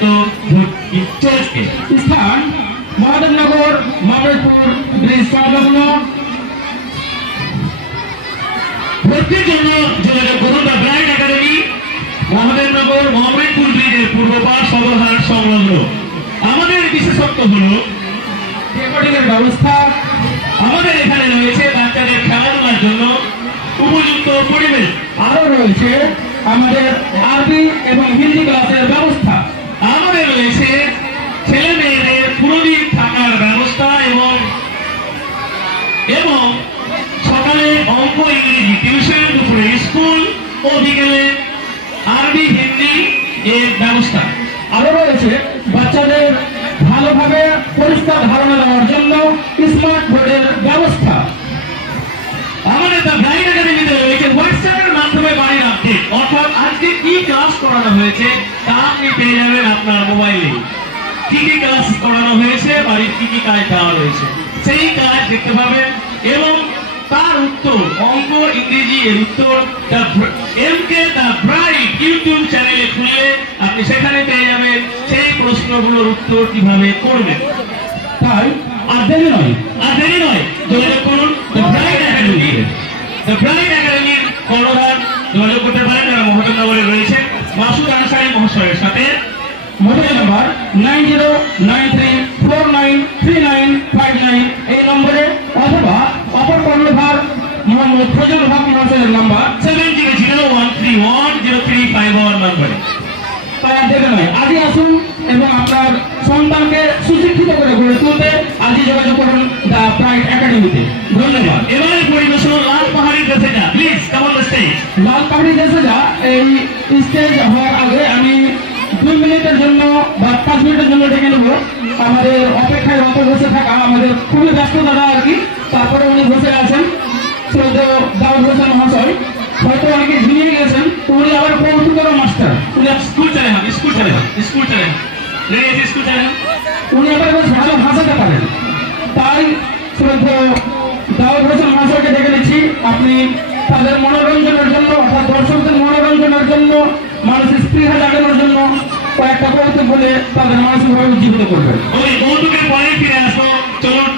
পর্যন্ত চলছে। স্থান মহাদেবনগর মহাদেবপুর ব্রিজ সংলগ্ন। ভর্তির জন্য যোগাযোগ করুন the bright academy, Mahadevnagar Mahadevpur ব্রিজের পূর্ব পাশ সদরহাট সংলগ্ন। আমাদের বিশেষত্ব হলো রেকর্ডিং এর ব্যবস্থা। আমাদের এখানে রয়েছে বাচ্চাদের খেলাধুলার জন্য উপযুক্ত পরিবেশ। আরো রয়েছে আমাদের আরবি এবং হিন্দি ক্লাসের ব্যবস্থা। আমাদের রয়েছে ছেলে মেয়েদের পুরোদিন থাকার ব্যবস্থা এবং সকালে অঙ্ক ইংরেজি টিউশন, দুপুরে স্কুল ও বিকেলে আরবি হিন্দি এর ব্যবস্থা। আরো রয়েছে বাচ্চাদের ভালোভাবে পরিষ্কার ধারণা দেওয়ার জন্য স্মার্ট বোর্ডের ব্যবস্থা। আমাদের দ্য ব্রাইট একাডেমিতে রয়েছে হোয়াটসঅ্যাপের মাধ্যমে বাড়ির আপডেট, অর্থাৎ আজকে কি ক্লাস করানো হয়েছে তা আপনি পেয়ে যাবেন আপনার মোবাইলে। কি কি ক্লাস করানো হয়েছে, বাড়ির কি কি কাজ দেওয়া রয়েছে সেই কাজ দেখতে পাবেন এবং তার উত্তর অঙ্ক ইংরেজি এর উত্তর এমকে দ্য ব্রাইট ইউটিউব চ্যানেলে খুলে আপনি সেখানে পেয়ে যাবেন সেই প্রশ্নগুলোর উত্তর কিভাবে করবেন। তাই আর দেরি নয়, যোগাযোগ করুন the bright academy. The bright একাডেমির কর্ণধার যোগাযোগ করতে পারেন যারা মহাদেবনগরে রয়েছেন মাসুদ আনসারী মহাশয়ের সাথে। মোবাইল নাম্বার 9093493959 এই নম্বরে, অথবা অপর কর্ণধার মোহাম্মদ ফজল হক মহাশয়ের নাম্বার 7001310351 নম্বরে। তাই আর দেরি নয়, আজই আসুন এবং আপনার সন্তানকে সুশিক্ষিত করে গড়ে তুলতে আজই যোগাযোগ করুন দ্য ব্রাইট একাডেমিতে। ধন্যবাদ। এবারে পরিবেশন লাল পাহাড়ি দেশে যা। Please come on the stage. লাল পাহাড়ি দেশে যা এই স্টেজ হওয়ার আগে আমি 2 মিনিটের জন্য বা 5 মিনিটের জন্য ডেকে নেব আমাদের অপেক্ষায় রত বসে থাকা আমাদের খুবই ব্যস্ত দাদা আর কি, তারপরে উনি বসে আছেন শ্রদ্ধেয় দাউদ হোসেন মহাশয়, হয়তো অনেকে ঝিমিয়ে গেছেন, তো উনি আবার কৌতুকর মাস্টার, উনি স্কুল চলে যান, উনি আবার বেশ ভালো ভাষাতে পারেন। তাই শ্রদ্ধেয় দাউদ হোসেন মহাশয়কে ডেকে নিচ্ছি, আপনি তাদের মনোরঞ্জনের জন্য অর্থাৎ দর্শকদের মনোরঞ্জনের জন্য, মানুষের স্পৃহা জাগানোর জন্য কয়েকটা কৌতুক বলে তাদের মানসিকভাবে উজ্জীবিত করবেন। ওই কৌতুকের পরে ফিরে আসবো। চলুন